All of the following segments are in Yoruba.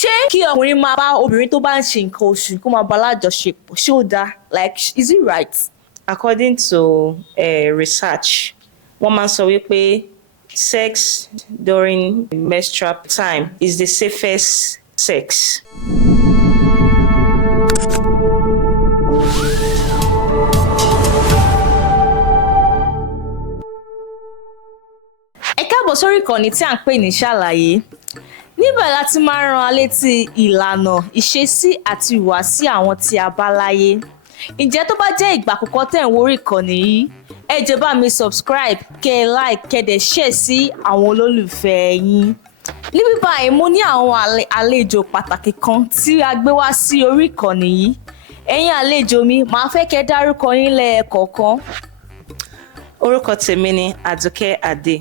ṣé kí ọkùnrin máa bá obìnrin tó bá ń ṣe nǹkan oṣù kó máa bá lájọṣepọ̀ ṣé ó dáa, like is it right? According to research, wọ́n máa ń sọ wípé sex during menstrual time is the safest sex. Ẹ káàbọ̀ sórí ìkànnì tí à ń pè ní Salaye. Níbẹ̀ la ti máa ń rán wa létí ìlànà, ìṣesí àti ìhùwàsí àwọn tí a bá láyé. Ǹjẹ́ tó bá jẹ́ ìgbà àkọ́kọ́ tẹ̀ ń wo orí ìkànnì yìí, ẹ jọ̀ọ́ bá mi subscribe, kẹ́ ẹ like, kẹ́ ẹ dẹ̀ share sí àwọn olólùfẹ́ yín. Níbí báyìí mo ní àwọn àlejò pàtàkì kan tí a gbé wá sí orí ìkànnì yìí. Ẹ̀yin àlejò mi, màá fẹ́ kẹ́ ẹ dárúkọ yín lẹ́ẹ̀kọ̀ọ̀kan. Orúkọ tèmi ni Àdùkẹ́ Adé.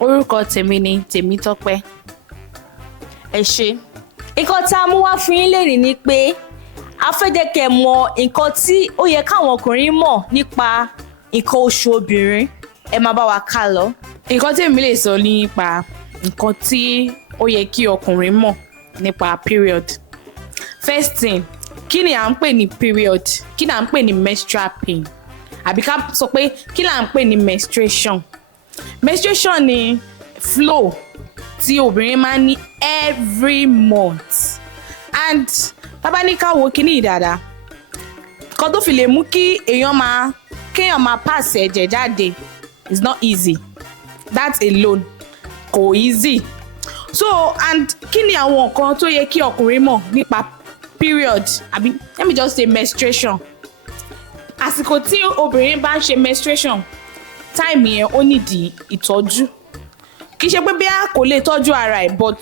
Orúkọ tèmi ni Tèmítọ́pẹ́. Ẹ ṣé. Nǹkan tá a mú wá fún yín lénìí ni pé a fẹ́ jẹ́ kẹ́ ẹ mọ nǹkan tí ó yẹ káwọn ọkùnrin mọ̀ nípa nǹkan oṣù obìnrin. Ẹ máa bá wa ká lọ. Nǹkan tí èmi lè sọ nípa nǹkan tí ó yẹ kí ọkùnrin mọ̀ nípa period. First thing, kí ni à ń pè ní period? Kí ni à ń pè ní menstrual pain? Àbí ká sọ pé kí ni à ń pè ní menstruation? Menstruation ni flow tí obìnrin máa ń ní every month, and tábà ní ká wo kíní dáadáa, nǹkan tó fi lè mú kí kéèyàn máa pass ẹ̀jẹ̀ jáde is not easy. That alone kò easy. So, and kí ni àwọn nǹkan tó yẹ kí ọkùnrin mọ̀ nípa period, àbí let me just say menstruation. Àsìkò tí obìnrin bá ń ṣe menstruation, time yẹn ó nídìí ìtọ́jú. Kì í ṣe pé bí a kò lè tọ́jú ara ẹ̀, but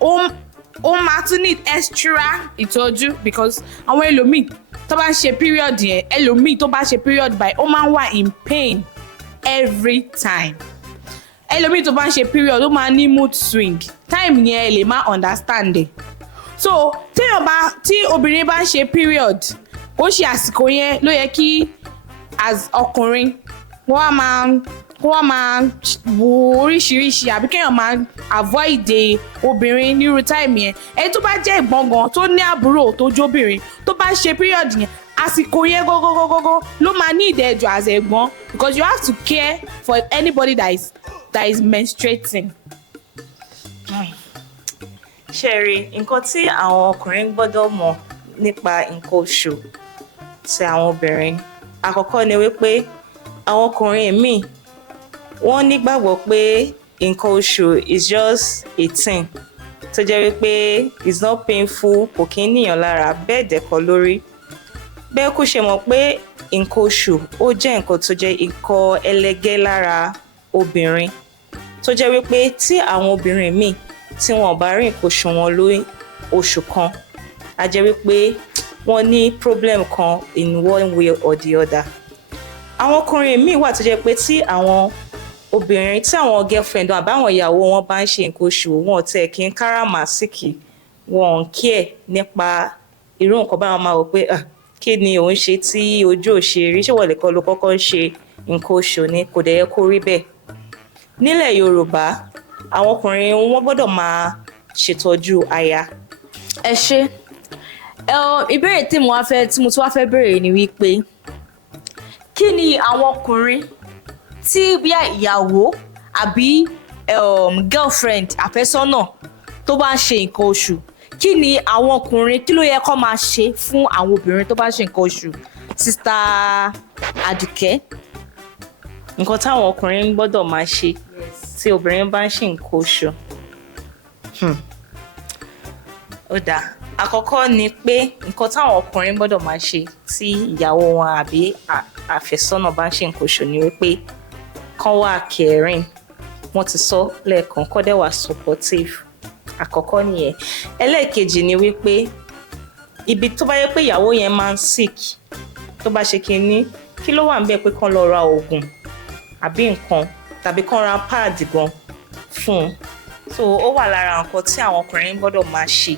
ó máa tún need extra ìtọ́jú, because àwọn ẹlòmíì tó bá ń ṣe period yẹn, ẹlòmíì tó bá ṣe period báyìí ó máa ń wà in pain every time. Ẹlòmíì tó bá ń ṣe period ó máa ní mood swing, time yẹn ẹ lè má understand ẹ̀. So tí obìnrin bá ń ṣe period, ó ṣe àsìkò yẹn ló yẹ kí as ọkùnrin wọ́n máa wo oríṣiríṣi, àbí kéèyàn máa avoid obìnrin nírú time yẹn. Ẹni tó bá jẹ́ ìgbọ̀n gan tó ní àbúrò tó jóbìnrin tó bá ṣe period yẹn, àsìkò yẹn gógógógógó ló máa ní ìdẹ́jọ́ as ẹ̀gbọ́n, because you have to care for anybody that is menstruating. Ṣẹ̀rí, nǹkan tí àwọn ọkùnrin gbọ́dọ̀ mọ̀ nípa nǹkan oṣù ti àwọn obìnrin, àkọ́kọ́ ni wípé àwọn ọkùnrin míì wọ́n nígbàgbọ́ pé nǹkan oṣù is just a thing tó jẹ́ wípé it's not painful, kò kí ń níyàn lára, bẹ́ẹ̀ dẹ̀ kọ́ lórí. Bẹ́ẹ̀ kú ṣe mọ̀ pé nǹkan oṣù ó jẹ́ nǹkan tó jẹ́ nǹkan ẹlẹgẹ́ lára obìnrin, tó jẹ́ wípé tí àwọn obìnrin míì tí wọn bá rí nǹkan oṣù wọn lórí oṣù kan, á jẹ́ wípé wọ́n ní problem kan in one way or the other. Àwọn ọkùnrin míì wà tó jẹ́ pé tí àwọn obìnrin, tí àwọn girlfriend wọn àbáwọn ìyàwó wọn bá ń ṣe nǹkan oṣù, wọn ò tẹ̀ kí ń káràmásìkì, wọn ò ń care nípa irú nǹkan báwọn, máa wò pé kí ni òun ṣe tí ojú ò ṣe rí, ṣé wọ́n lè kọ́ ló kọ́kọ́ ń ṣe nǹkan oṣù ni, kò dẹ̀ yẹ kó rí bẹ́ẹ̀. Nílẹ̀ Yorùbá, àwọn ọkùnrin wọn gbọ́dọ̀ máa ṣètọ́jú aya. Ẹ ṣé. Ìbéèrè tí mo tún wá fẹ́ béèrè ni wípé kí ni àwọn ọkùnrin tí bí ìyàwó àbí girlfriend àfẹ́sọ́nà tó bá ń ṣe nǹkan oṣù, kí ni àwọn ọkùnrin kí ló yẹ kó máa ṣe fún àwọn obìnrin tó bá ń ṣe nǹkan oṣù? Sister Àdùkẹ́. Nǹkan táwọn ọkùnrin gbọ́dọ̀ máa ṣe tí obìnrin bá ń ṣe nǹkan oṣù. Ó dáa. Àkọ́kọ́ ni pé nǹkan táwọn ọkùnrin gbọ́dọ̀ máa ṣe tí ìyàwó wọn àbí àfẹ́sọ́nà bá ń ṣe nǹkan oṣù ni wípé kán wà caring. Wọ́n ti sọ lẹ́ẹ̀kan, kán dẹ̀ wà supportive. Àkọ́kọ́ nìyẹn. Ẹlẹ́ẹ̀kejì ni wípé ibi tó bá yẹ pé ìyàwó yẹn máa ń sick, tó bá ṣe kí ló wà ń bẹ̀ pé kán lọ ra oògùn àbí nǹkan, tàbí kán ra pad gan fún un. So ó wà lára nǹkan tí àwọn ọkùnrin gbọ́dọ̀ máa ṣe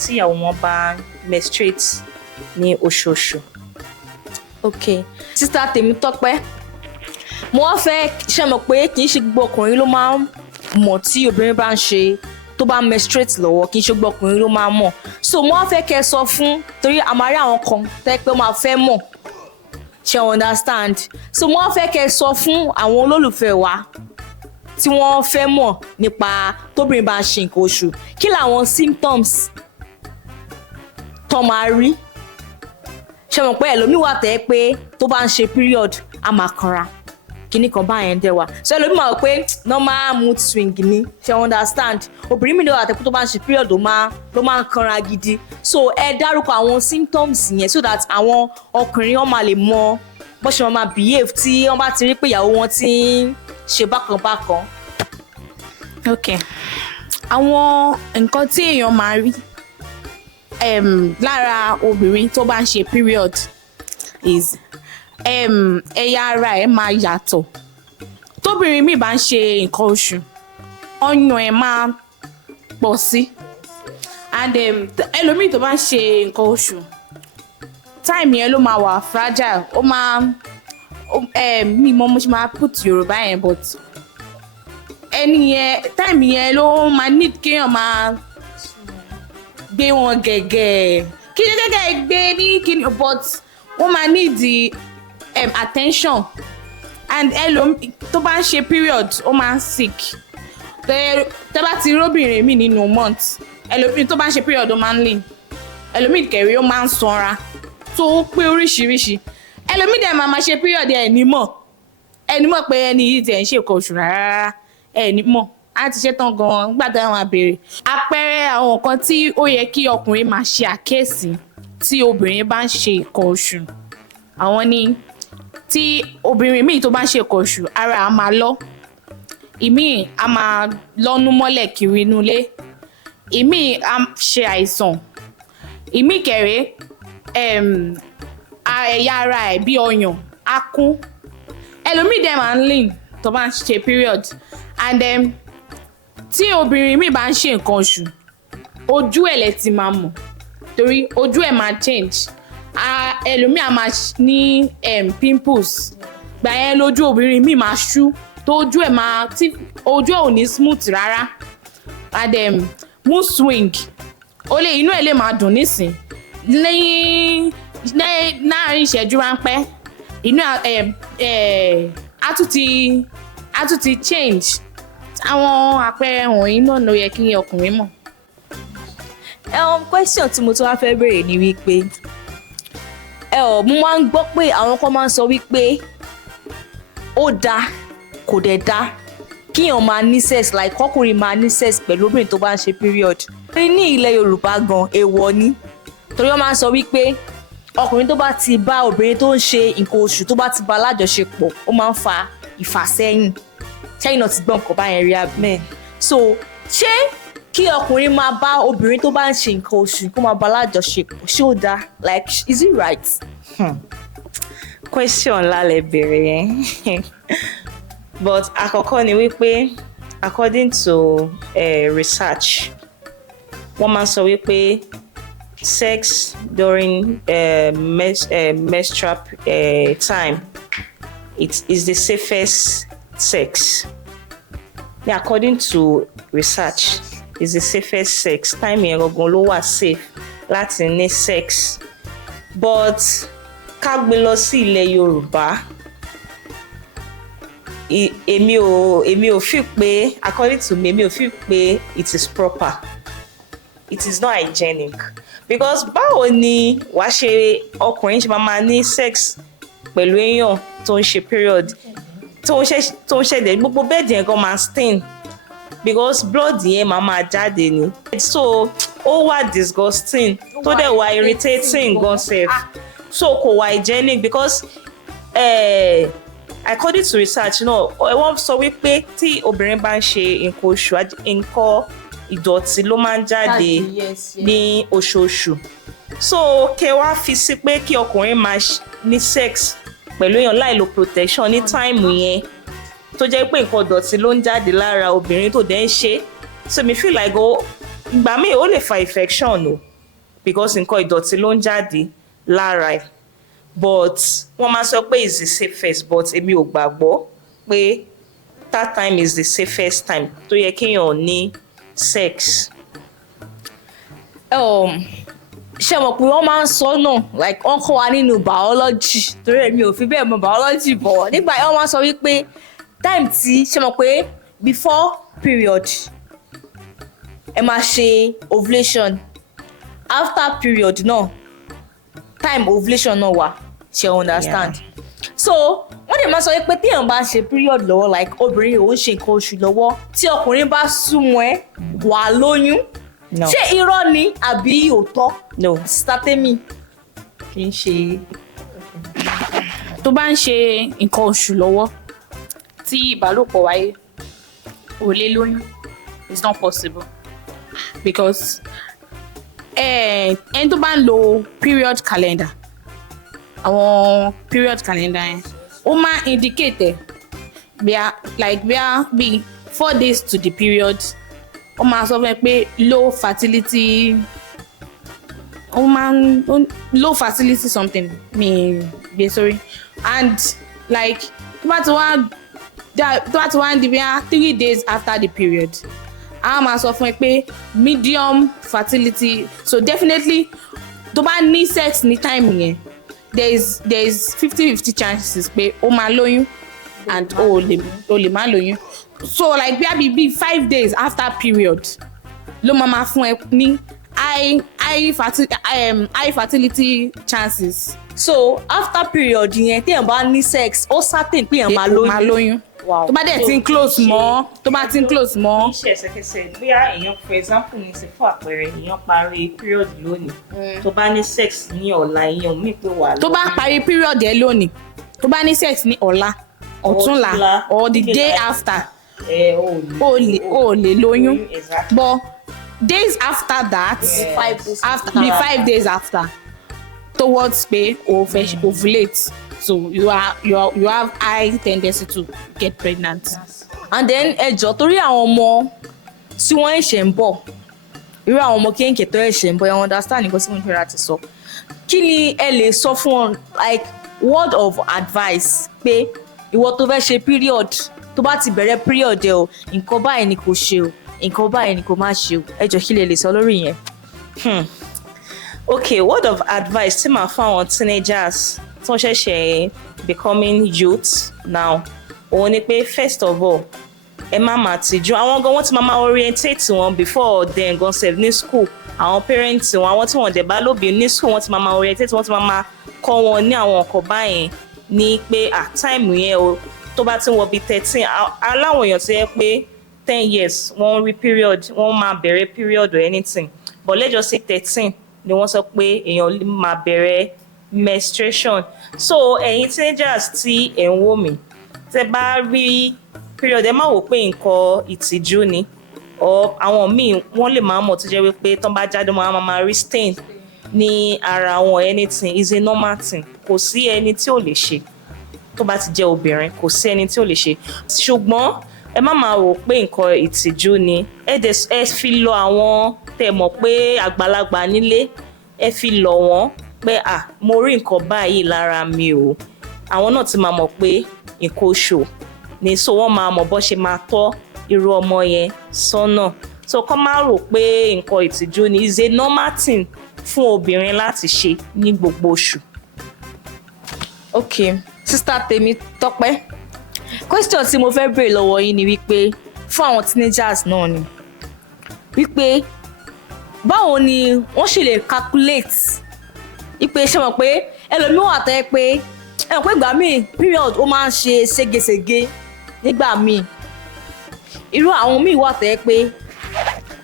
tí ìyàwó wọn bá menstruate ní oṣooṣù. Okay. Sister Tèmítọ́pẹ́, mo wá fẹ́ ṣe mọ̀ pé kì í ṣe gbogbo ọkùnrin ló máa ń mọ̀ tí obìnrin bá ń ṣe tó bá menstruate lọ́wọ́ kì í ṣe gbogbo ọkùnrin ló máa mọ̀ so mo wá fẹ́ kẹ́ sọ fún torí àmàrí àwọn kan tẹ́ pé ó máa fẹ́ mọ̀ ṣe understand so mo wá fẹ́ kẹ́ sọ fún àwọn olólùfẹ́ wa tí wọ́n fẹ́ mọ̀ nípa tóbìnrin bá ń ṣe nǹkan oṣù kí làwọn symptoms tó máa rí ṣe mọ̀ pé ẹlòmíì wà tẹ́ pé tó bá ń ṣe period á máa kanra kíní kan báyẹn dẹ̀ wá so ẹlòmíì máa rò pé normal mood swing ni ṣe understand obìnrin mi lè wà tẹ́ pé tó bá ń ṣe period ló máa ń kanra gidi so ẹ dárúkọ àwọn symptoms yẹn so that àwọn ọkùnrin wọn máa lè mọ bó ṣe máa behave tí wọ́n bá ti rí pé ìyàwó wọn ti ń ṣe bákan bákan. ok àwọn nǹkan tí èèyàn máa rí lára obìnrin tó bá ń ṣe period is ẹ̀yà ara ẹ̀ máa yàtọ̀ tóbìnrin mi bá ń ṣe nǹkan oṣù ọyàn ẹ̀ máa pọ̀ sí and ẹlòmíì tó bá ń ṣe nǹkan oṣù time yẹn ló máa wà fragile ó máa mi mọ mo ṣe máa put Yorùbá yẹn but ẹni yẹn time yẹn ló máa need kéèyàn máa gbé wọn gẹ̀gẹ̀ kí ni gẹ́gẹ́ gbé ní kíni but wọ́n máa need the attention and ẹlòmíì tó bá ń ṣe period ó máa ń sick tẹ́ bá ti róbìnrin mi nínú month ẹlòmíì tó bá ń ṣe period ó máa ń lean ẹlòmíì kẹ̀rí ó máa ń sanra tó pé oríṣiríṣi ẹlòmíì dẹ̀ máa ṣe period ẹni mọ̀ pé ẹni yìí tẹ̀ ń ṣe nǹkan oṣù rárá ẹni mọ̀ á ti ṣe tán gan-an nígbà tí wọ́n á béèrè. àpẹẹrẹ àwọn nǹkan tí ó yẹ kí ọkùnrin máa ṣe àkíyèsí tí obìnrin bá ń ṣe nǹkan oṣù àwọn ni tí obìnrin míì tó bá ń ṣe nǹkan oṣù ara á máa lọ́ ìmíì á máa lọ́nú mọ́lẹ̀ kiri inú ilé ìmíì á ṣe àìsàn ìmíì kẹ̀rẹ́ ẹ̀yà ara ẹ̀ bí ọyàn á kún ẹlòmíì dẹ̀ máa ń lean tó bá ń ṣe period and tí obìnrin mi bá ń ṣe nǹkan oṣù ojú ẹ̀ lẹ ti máa mọ̀ torí ojú ẹ̀ máa change ẹlòmíì á máa ní pimples gbà yẹn lójú obìnrin mi máa ṣú tó ojú ẹ̀ máa tí ojú ẹ̀ ò ní smooth rárá and mood swing inú ẹ̀ lè máa dùn nísìn lẹ́yìn láàrin ìṣẹ́jú ráńpẹ́ inú á tún ti change àwọn àpẹẹrẹ wọ̀nyí náà ló yẹ kí ọkùnrin mọ̀. Question tí mo tún wá fẹ́ béèrè ni wípé mo máa ń gbọ́ pé àwọn kan máa ń sọ wípé ó dáa kò dẹ̀ dáa kíyàn máa ní sex like ọkùnrin máa ní sex pẹ̀lú obìnrin tó bá ń ṣe period. ní ilẹ̀ Yorùbá gan èèwọ̀ ni torí wọ́n máa ń sọ wípé ọkùnrin tó bá ti bá obìnrin tó ń ṣe nǹkan oṣù tó bá ti bá lájọṣepọ̀ ó máa ń fa ìfàsẹ́yìn ṣẹ́yìn náà ti gbọ́ nǹkan báyẹn rí abẹ́ so ṣé kí ọkùnrin máa bá obìnrin tó bá ń ṣe nǹkan oṣù kó máa bá lájọṣepọ̀ ṣé ó dáa like is it right? question lálẹ́ bèrè yẹn but àkọ́kọ́ ni wípé according to research wọ́n máa sọ wípé sex during menstrual time it is the safest sex. According to research is the safest sex time yẹn gangan ló wà safe láti ní sex but ká gbé lọ sí ilẹ̀ Yorùbá èmi ò fi pé according to me èmi ò fi pé it is proper it is not hygienic because báwo ni wàá ṣe ọkùnrin ṣe máa ní sex pẹ̀lú èèyàn tó ń ṣe period tó ń ṣẹ̀dẹ̀ gbogbo bẹ́ẹ̀dì yẹn gan máa stain because blood yẹn máa jáde ni so ó wà disgusting tó dẹ̀ wà irritating gan sef so kò wà hygienic because according to research náà wọ́n sọ wípé tí obìnrin bá ń ṣe nǹkan oṣù nǹkan ìdọ̀tí ló máa ń jáde ní oṣooṣù so kẹ wá fi sí pé kí ọkùnrin máa ní sex pẹ̀lú èèyàn láì lo protection ní táìmù yẹn tó jẹ́ pé nǹkan ìdọ̀tí ló ń jáde lára obìnrin tó dẹ̀ ń ṣe so mi feel like ìgbà míì ó lè fa infection o because nǹkan ìdọ̀tí ló ń jáde lára ẹ̀ but wọ́n máa sọ pé it's the safest but èmi ò gbàgbọ́ pé that time is the safest time tó yẹ kéèyàn ní sex. ṣe mọ̀ pé wọ́n máa ń sọ náà like wọ́n kọ́ wa nínú biology torí èmi ò fi bẹ́ẹ̀ mọ biology bọ̀ nígbà yẹn wọ́n máa ń sọ wípé time tí ṣe mọ̀ pé before period ẹ máa ṣe ovulation after period náà time ovulation náà wà ṣe understand so wọ́n dẹ̀ máa sọ pé téèyàn bá ṣe period lọ́wọ́ like obìnrin ò ń ṣe nǹkan oṣù lọ́wọ́ tí ọkùnrin bá súnmọ́ ẹ wà lóyún No. ṣé irọ́ ni àbí òótọ́ No. statemi kì í ṣe. tó bá ń ṣe nǹkan oṣù lọ́wọ́ tí ìbálòpọ̀ wáyé ò lè lóyún it's not possible because ẹni tó bá ń lo period calendar àwọn period calendar yẹn ó máa indicate bí 4 days to the period ó máa sọ fún ẹ pé low fertility low fertility something mi gbé sórí and like tó bá ti wá ń di bí 3 days after the period a máa sọ fún ẹ pé medium fertility so definitely tó bá ní sex ní time yẹn there is 50-50 chances pé ó máa lóyún and o lè má lóyún so like bí 5 days after period ló máa fún ẹ ní high fertility chances. so after period yẹn téèyàn bá ní sex ó certain pé èèyàn máa lóyún. Wow. tó bá dẹ̀ ti ń close mọ́ kì í ṣe ẹsẹ̀kẹsẹ̀ bóyá èèyàn for example ní sí fún àpẹẹrẹ èèyàn parí period lónìí tó bá ní sex ní ọ̀la èèyàn mí pé wà lóyún. tó bá parí period ẹ lónìí tó bá ní sex ní ọ̀la ọ̀túnla or the day after o lè lóyún exactly. but days after that be 5 days after towards pé o fẹ́ ovulate so you have high tendency to get pregnant. and then ẹjọ́ torí àwọn ọmọ tí wọ́n ẹ̀ṣẹ̀ ń bọ̀ irú àwọn ọmọ kéńkè tó ẹ̀ṣẹ̀ ń bọ̀ ẹ̀ understand nǹkan tí mo ń fẹ́ láti sọ kí ni ẹ lè sọ fún wọn like word of advice pé ìwọ tó fẹ́ ṣe period tó bá ti bẹ̀rẹ̀ period ẹ o nǹkan báyìí ni kò ṣe o nǹkan báyìí ni kò má ṣe o ẹ jọ̀ọ́ kí lè sọ lórí yẹn. Okay, word of advice tí màá fún àwọn teenagers tí wọ́n ṣẹ̀ṣẹ̀ becoming youth now òun ni pé first of all ẹ má máa tìjú àwọn gan wọ́n ti máa orientate wọn before then gan sef ní school àwọn parents wọn àwọn tí wọ́n dẹ̀ bá lóbi ní school wọ́n ti máa orientate wọ́n ti máa kọ́ wọn ní àwọn nǹkan báyẹn ní pé time yẹn o tó bá ti wọ bí 13 aláwọn èèyàn ti yẹ pé 10 years wọ́n rí period wọ́n máa bẹ̀rẹ̀ period or anything but let's just say 13 ni wọ́n sọ pé èèyàn máa bẹ̀rẹ̀ menstruation so ẹ̀yin teenagers tí ẹ̀ ń wò mí tẹ́ bá rí period ẹ má wò pé nǹkan ìtìjú ni or àwọn míì wọ́n lè máa mọ̀ tó jẹ́ wípé tán bá jáde wọn á máa rí stain ní ara wọn anything is a normal thing kò sí ẹni tí ò lè ṣe tó bá ti jẹ́ obìnrin kò sí ẹni tí ò lè ṣe ṣùgbọ́n ẹ má máa rò pé nǹkan ìtìjú ni ẹ fi lọ àwọn tẹ́ mọ̀ pé àgbàlagbà nílé ẹ fi lọ wọ́n pé mo rí nǹkan báyìí lára mi o àwọn náà ti máa mọ̀ pé nǹkan oṣù ni so wọ́n máa mọ̀ bó ṣe máa tọ́ irú ọmọ yẹn sọ́nà so kọ́ máa rò pé nǹkan ìtìjú ni is a normal thing fún obìnrin láti ṣe ní gbogbo oṣù. ok sister tèmi Tọ́pẹ́ question tí mo fẹ́ béèrè lọ́wọ́ yín ni wípé fún àwọn teenagers náà ni wípé báwo ni wọ́n ṣe lè calculate wípé ṣe mọ̀ pé ẹlòmíràn wà tẹ́ pé ẹ mọ̀ pé ìgbà míì period ó máa ń ṣe ségesège nígbà míì irú àwọn míì wà tẹ́ pé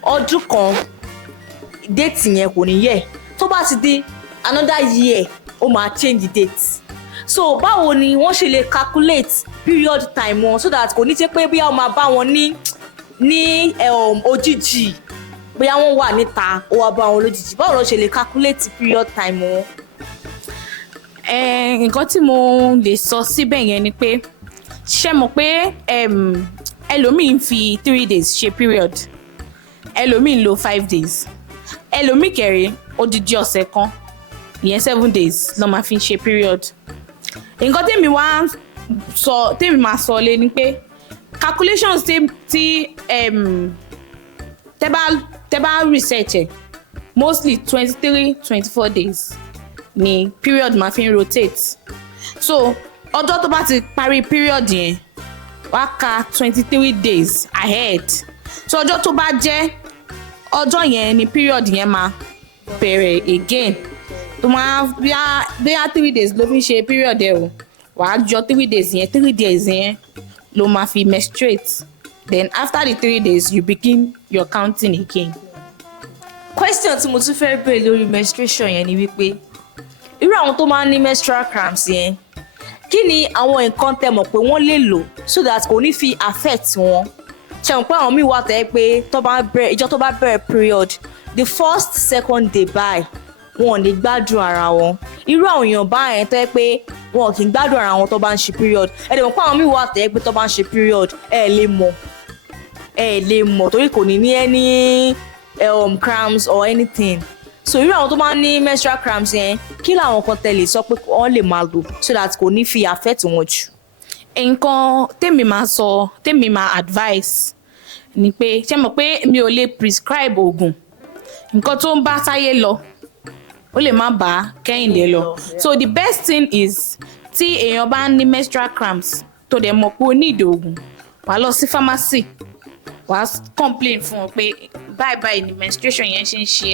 ọdún kan date yẹn kò ní yẹ tó bá ti di another year ó máa change date so báwo ni wọ́n ṣe lè calculate period time wọn so that kò ní jẹ́ pé bóyá ó máa bá wọn ní òjijì bóyá wọ́n wà níta ó wá bá wọn lójijì báwo ló ṣe lè calculate period time wọn. nǹkan tí mo lè sọ síbẹ̀ yẹn ni pé ṣé mọ̀ pé ẹlòmíì ń fi 3 days ṣe period ẹlòmíì ń lo 5 days ẹlòmíì kẹrin odidi ọ̀sẹ̀ kan ìyẹn 7 days ló máa fi ṣe period nǹkan tèmi máa sọ lé ni pé calculations tí tẹ́ bá research ẹ̀ mostly 23-24 days ni period máa fi ń rotate so ọjọ́ tó bá ti parí period yẹn wá ka 23 days ahead so ọjọ́ tó bá jẹ́ ọjọ́ yẹn ni period yẹn máa bẹ̀rẹ̀ again tó máa bíá 3 days ló fi ń ṣe period ẹ̀ o wàá jọ 3 days yẹn ló máa fi menstruate then after the 3 days you begin your counting again. Question tí mo tún fẹ́ bèèrè lórí menstruation yẹn ni wípé irú àwọn tó máa ń ní menstrual cramps yẹn kí ni àwọn nǹkan tẹ́ mọ̀ pé wọ́n lè lò so that kò ní fi affect wọn ṣe mọ̀ pé àwọn míì wà tẹ́ pé ìjọ tó bá bẹ̀rẹ̀ period the first second day by wọn ò ní gbádùn ara wọn irú àwọn èèyàn báyẹn tẹ́ pé wọn kì í gbádùn ara wọn tó bá ń ṣe period ẹ dẹ̀ mọ̀ pé àwọn míì wà tẹ́ pé tó bá ń ṣe period ẹ lè mọ̀ torí kò ní ní any cramps or anything so irú àwọn tó máa ń ní menstrual cramps yẹn kí làwọn kan tẹ̀lé sọ pé wọ́n lè máa lò so that kò ní fi affect wọn jù. nǹkan tèmi máa advice ni pé ṣé mọ̀ pé mi ò lè prescribe oògùn nǹkan tó ń bá táyé lọ ó lè má bá kẹ́hìndé lọ so the best thing is tí èèyàn bá ní menstrual cramps tó dẹ̀ mọ̀ pé ó ní ìdè oògùn wàá lọ sí pharmacy wàá complain fún wọn pé báyìí ni menstruation yẹn ṣe ń ṣe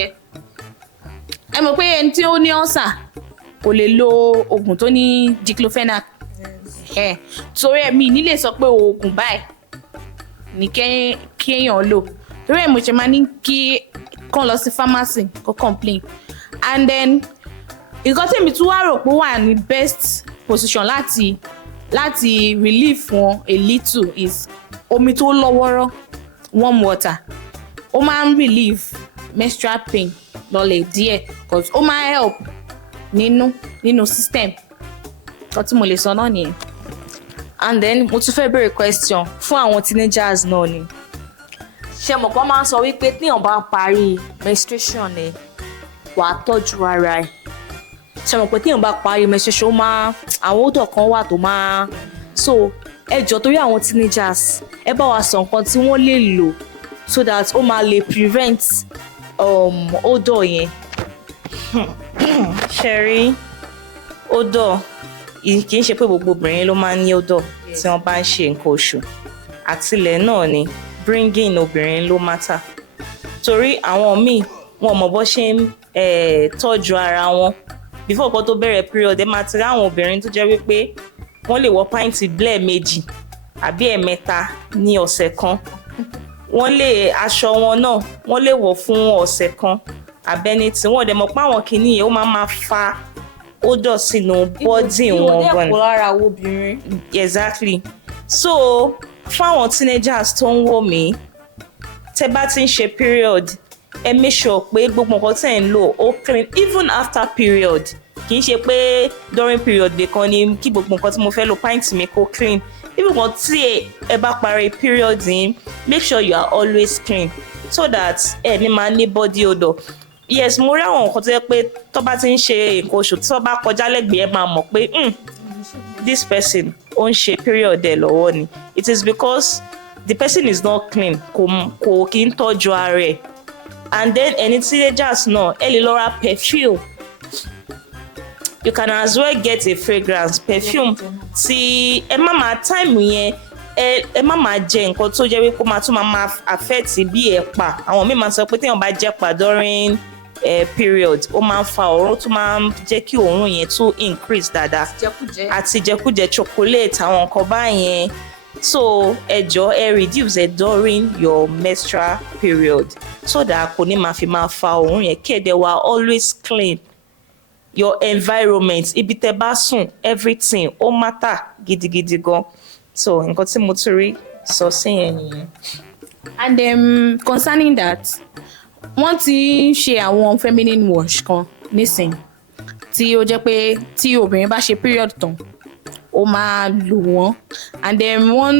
ẹ mọ̀ pé ẹni tí ó ní ulcer kò lè lo oògùn tó ní diclofenac torí ẹ̀mí nílé sọ pé oògùn báyìí ní kéèyàn lò torí ẹ̀ mo ṣe máa ní kí kàn lọ sí pharmacy kó complain and then nǹkan tèmi tún wá rò pé wà ní best position láti relieve wọn a little is omi tó lọ́wọ́rọ́ warm water ó máa ń relieve menstrual pain lọlẹ̀ díẹ̀ cause ó máa help nínú system kan tí mo lè sọ náà nìyẹn. And then mo tún fẹ́ bẹ̀rẹ̀ question fún àwọn teenagers náà ni ṣe mọ̀ pé wọ́n máa ń sọ wípé téèyàn bá parí menstruation ẹ̀ wàá tọ́jú ara ẹ̀ ṣe mọ̀ pé téèyàn bá parí menstruation àwọn odò kan wà tó máa so ẹ jọ̀ọ́ torí àwọn teenagers ẹ bá wa sọ nǹkan tí wọ́n lè lò so that ó máa lè prevent odò yẹn. ṣẹ̀rí odò kì í ṣe pé gbogbo obìnrin ló máa ń ní odò tí wọ́n bá ń ṣe nǹkan oṣù àtilẹ̀ náà ni bringing obìnrin ló matter torí àwọn míì wọn mọ̀ bó ṣe ń tọ́jú ara wọn before kó tó bẹ̀rẹ̀ period ẹ máa ti rí àwọn obìnrin tó jẹ́ wípé wọ́n lè wọ pint lẹ́ẹ̀mejì àbí ẹ̀mẹ́ta ní ọ̀sẹ̀ kan wọ́n lè aṣọ wọn náà wọ́n lè wọ̀ fún ọ̀sẹ̀ kan abẹ́ni tí wọ́n dẹ̀ mọ̀ pé àwọn kìíní yẹn ó máa fa odò sínú bọ́dì wọn gan. ìwọ lára obìnrin. Exactly so fún àwọn teenagers tó ń wò mí tẹ́ bá ti ń ṣe period ẹ make sure pé gbogbo nǹkan tẹ́ ń lò ó clean even after period kì í ṣe pé during period nìkan ni kí gbogbo nǹkan tí mo fẹ́ lò pint mi kó clean even nǹkan tí ẹ bá parí period yín make sure you are always clean so that ẹ ní máa ní body odor. Yes mo rí àwọn nǹkan tó yẹ pé tó bá ti ń ṣe nǹkan oṣù tó bá kọjá lẹ́gbẹ̀ẹ́ máa mọ̀ pé this person ó ń ṣe period ẹ̀ lọ́wọ́ ni it is because the person is not clean kò kí ń tọ́jú ara ẹ̀ and then ẹni teenagers náà ẹ lè lọ ra perfume you can as well get a fragrance perfume tí ẹ má máa time yẹn ẹ má máa jẹ nǹkan tó jẹ́ wípé ó máa affect bí ẹ̀pà àwọn míì máa sọ pé téèyàn bá jẹ̀pà during period ó máa ń fa òórùn tó máa ń jẹ́ kí òórùn yẹn tó increase dáadáa àti jẹkújẹ chocolate àwọn nǹkan báyẹn so ẹ jọ̀ọ́ ẹ reduce it during your menstrual period so that kò ní máa fi máa fa òórùn yẹn kéde wa always clean your environment ibi tẹ́ bá sùn everything ó matter gidigidi gan so nǹkan tí mo tún rí sọ sí yẹn nìyẹn. And concerning that wọ́n ti ń ṣe àwọn feminine wash kan nísìn tí ó jẹ́ pé tí obìnrin bá ṣe period tán ó máa lò wọ́n and wọ́n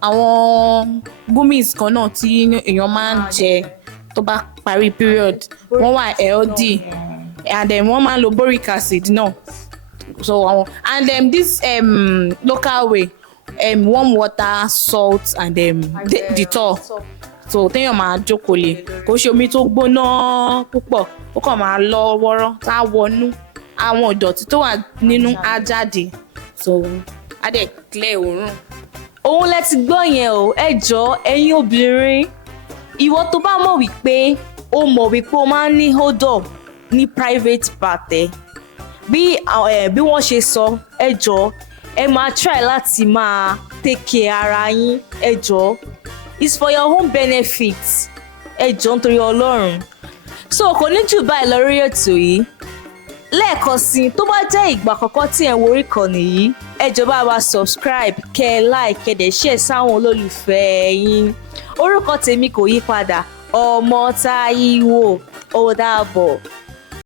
àwọn gummies kan náà tí èèyàn máa ń jẹ tó bá parí period wọ́n wà healthy and wọ́n máa ń lo boric acid náà so and this local way warm water salt and Dettol so téèyàn máa jókòó lé kó ṣe omi tó gbóná púpọ̀ ó kàn máa lọ wọ́rọ́ tá a wọnú àwọn ìdọ̀tí tó wà nínú á jáde so á dẹ̀ clear òórùn. òun lẹ ti gbọ́ yẹn o ẹ jọ̀ọ́ ẹ̀yin obìnrin ìwọ tó bá mọ̀ wípé o máa ń ní hold up ní private part ẹ bí wọ́n ṣe sọ ẹ jọ̀ọ́ ẹ máa try láti máa take care ara yín ẹ jọ̀ọ́ it's for your own benefit ẹ jọ̀ọ́ nítorí Ọlọ́run so kò ní jù báyìí lórí ètò yìí lẹ́ẹ̀kan sí i tó bá jẹ́ ìgbà àkọ́kọ́ tí ẹ̀ ń wo orí ìkànnì yìí ẹ jọ̀ọ́ bá wa subscribe kẹ́ ẹ like kẹ́ ẹ dẹ̀ share sáwọn olólùfẹ́ yín orúkọ tèmi kò yí padà Ọmọ́táíwò ó dàbọ̀.